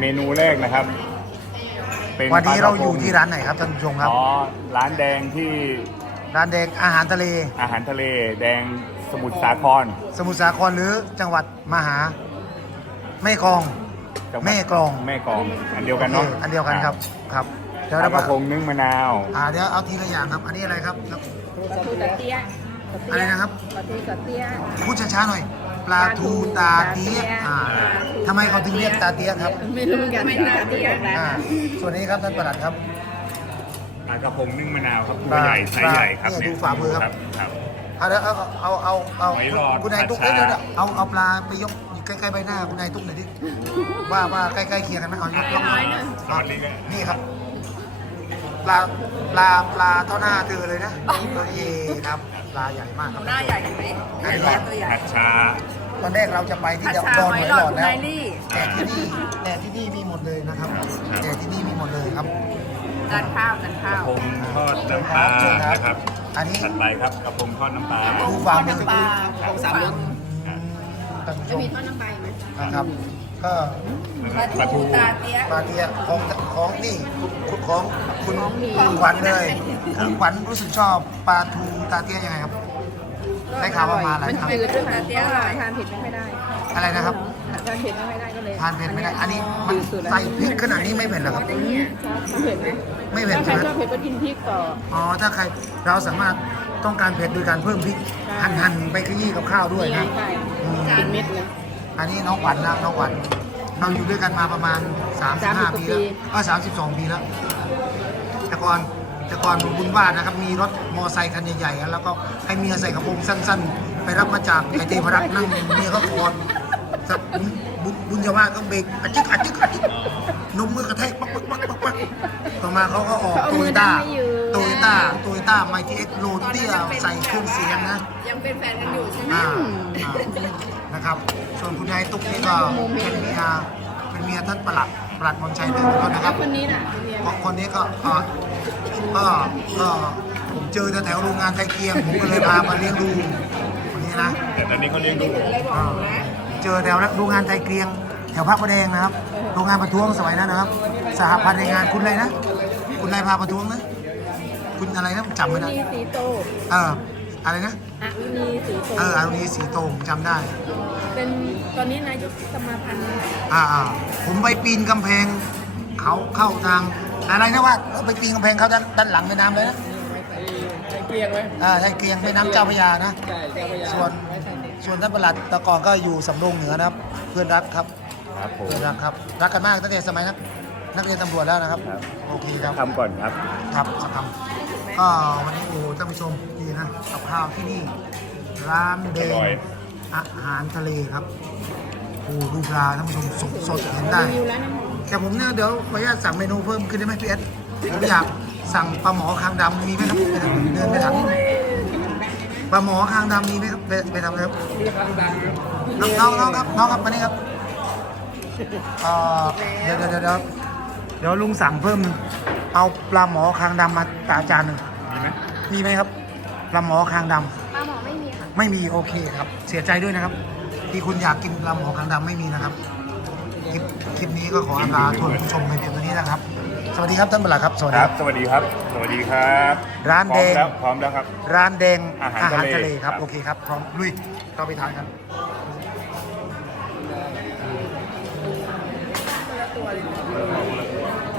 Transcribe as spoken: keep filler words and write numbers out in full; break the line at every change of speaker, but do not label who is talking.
เมนูแรกนะครับป็
วันนี้
ปล
เรา
กะพ
อยู่ที่ร้านไหนครับท่านผู้ชมครับ
อ๋อร้านแดงที่
ร้านแดงอาหารทะเล
อาหารทะเลแดงสมุทรสาคร
สมุทรสาครหรือจังหวัดมหาแม่กลอง
จังหวัด
แม่กลอง
แม่กลองอันเดียวกันเนาะ
โอคอันเดียวกันครับครับเดี๋ยว
ปลา
เรา
กระพงนึ่งมะนาว
อ่าเดี๋ยวเอาทีละอย่างครับ อันนี้อะไรครับ
ปลาทูตาเตี้ย
อะไรนะครับ
ปลาทูตาเตี้ย
พูดช้าๆหน่อย ปลาทูตาเตี้ยอ่าทำไมเขาถึงเรียกตาเตี้ยครับ
ไม่รู้เหมือนกันไม่ตาเตี้ย
อ่าส่วนนี้ครับท่านประหลัดครับ
ปลากระพงนึ่งมะนาวครับตัวใหญ่ไซส์ใหญ่ครับ
เนี่ยดูฝ่ามือครับ
ครับ
เอาเดี๋ยวเอาเอาเอาเอา
หอยหลอด
คุณนายตุ๊ก
ผั
เอ้
ด
ย
ชา
เดี๋ยวๆเอาเอาปลาไปยกใกล้ๆใบหน้าคุณนายตุ๊กหน่อยดิว่าว่าใกล้ๆเคียงกันไหมเอายกยก
น้อยหน่อย
อ่ะนี่ครับ ปลาปลาปลาเท่าหน้าเธอเลยนะตัวเอครับปลาใหญ่มากครับ
หน้าใหญ่ไหม
หอยหลอดผัดชา
ตอนแรกเราจะไปที่
ผัด
เด
ชา
ดอน
ห
ห
อ
อย ย
หล
ห
อ
ล
ด
อดแล้ว
ไนลี่
แต่ที่นี่แต่ที่นี่มีหมดเลยนะครับแต่ที่นี่มีหมดเลยครับ
จานข้าวจาน
ก
ข้า
ระ
ว
พงทอดน้ำปลา
เชิญครับ
นะครับ
อันนี้
ถัดไปครับกระพงทอดน้ำปลา
ดูฝ่ามือ
ปลาของสามรส
ท่านผู้ช
จะ
ม
มีทอดน้ำใบไหม
นะครับ ก็
ปลาทูตาเตี้ย
ปลาเทียของของนี่ของคุณคุณขวัญเลยคุณขวัญรู้สึกชอบปลาทูตาเตี้ยยังไงครับ ได้ข่าวว่ามาหลาย
มัน
ครั้ง
จืดด้วยตาเตี้ยอร่อยทานเผ็ดไม่ค่อยได้
อะไรนะครับ
ทานเผ็ดไม่ค่อยได้ก็เลย
ทานเผ็ดไม่ได้ อันนี้มัน
จืดสุดแล้ว
ใส่พริกขนาดนี้ไม่เผ็ดเหรอครับ
เนี่ยชอบเผ็ดไหม
ไม่เผ็ด
ถ้าใคร
ใช่ไหม
ชอบเผ็ดก็กินพริกต่อ
อ๋อ ถ้าใครเราสามารถต้องการเผ็ดโดยการเพิ่มพริก
ใช่
หั่นๆไปขยี้กับข้าวด้วย
นี่ไง
นะ
ไก่
อืม
เป็นเม็ดเลย
อันนี้น้องขวัญนะน้องขวัญเราอยู่ด้วยกันมาประมาณสามสิบห้า
30
ปีแล้ว
ปี
ก็สามสิบสองปีแล้ว แต่ก่อนแต่ก่อนบุญวาดนะครับ มีรถมอไซค์คันใหญ่ๆแล้วก็ให้เมียใส่กระโปรงสั้นๆ ไปรับมาจากไอเทพรักษ์นั่งเมียก็กอดสักบุญบุญบุญจะว่าก็เบรกอัดจึกอัดจึกอัดจึกนมมือกระแทกปักปักปักปักปักต่อมาเขาก็ออก
เขาเอา
โต
มื
โย
อดั
ต้าน
ไม่อยู่
โตโยต้าโตโยต้าไมทีเอ็กโรเตี้ยใส่เครื่องเสียงนะ
ยังเป็นแฟนกันอยู่ใช่ไหม
อ่าอ่านะครับ ส่วนคุณยายตุ๊กนี่ก็เป็นเมียเป็นเมียท่านประหลัดประหลัดมนชัยหนึ่งก็นะค
แล้
รั
ว
บ
คนนี้น่ะเมีย
เพราะคนนี้ก็ก็ก็ก็ผมเจอแถวๆโรงงานไทยเกียงผมก็เลยพามาเลี้ยงดูคนนี้นะ
แต่ตอนนี้เขาเลี้ยงดู
อะไรบอก
อ่า
หนูนะ
เจอแถวโรงงานไทยเกียงแถวพระประแดงนะครับ โรงงานประท้วงสมัยนั้นนะครับ สหพันธ์แรงงานคุณอะไรนะ คุณอะไรพาประท้วงนะคุณอะไรนะผมจำไม่ได้
มีสีโต
เอออะไรนะ
อ่ะมีสีโต
เอออันนี้สีโตผมจำได้
เป็นตอนนี้นายกสมาพันธ์
อ่าอ่าผมไปปีนกำแพงเขาเข้าทางอะไรนะว่าไปปีนกำแพงเขาด้านด้านหลังแม่น้ำเลยนะ
ใจเกลียงไหม
อ่าใช่เกรียงแม่น้ำเจ้าพระยานะ
ใช่เจ้าพระยา
ส่วนส่วนท่านประหลัดแต่ก่อนก็อยู่สำโรงเหนือนะครับ เพื่อนรักครับ
ครับผม
เพื่อนรักครับรักกันมากตั้งแต่สมัยนักนักเรียนตำรวจแล้วนะครับ
ครับ
โอเคครับ
ทำก่อนครับ
ครับสักคำก็วันนี้โอ้ท่านผู้ชมดีนะกับข้าวที่นี่ ร้านเด
อร่อย
งอาหารทะเลครับโอ้ดูปลาท่านผู้ชมสดสดเห็นได้
รีวิวร้านน้ำหอม
แต่ผมเนี่ยเดี๋ยวขออนุญาตสั่งเมนูเพิ่มขึ้นได้ไหมพี่เอสผมอยากสั่งปลาหมอคางดำมีไหมครับเดินไปถามนิดนึงปลาหมอคางดำมีไหมครับไปไปทำเลยครับน้องน้องน้องครับน้องครับมานี่ครับเอ่อเดี๋ยวเดี๋ยวเดี๋ยวเดี๋ยวเดี๋ยวลุงสั่งเพิ่มหนึ่งเอาปลาหมอคางดำมาตาจานหนึ่ง
มีไหม
มีไหมครับปลาหมอคางดำ
ปลาหมอไม่มีค่ะ
ไม่มีโอเคครับ เสียใจด้วยนะครับ ที่คุณอยากกินปลาหมอคางดำไม่มีนะครับคลิปคลิปนี้ก็ขออำลาทุนผู้ชมไปเพียงเท่านี้นะครับ สวัสดีครับท่านประหลัดครับสวัส
ค
ดี
รับ สวัสดีครับ สวัสดีครับ
ร้านแดง
พร้อมแล้วพร้อมแล้วครับ
ร้านแดง
อาหารทะเล
ทะเลครับ
ครับ
โอเคครับพร้อมลุยเราไปทานกัน
ตัวเลย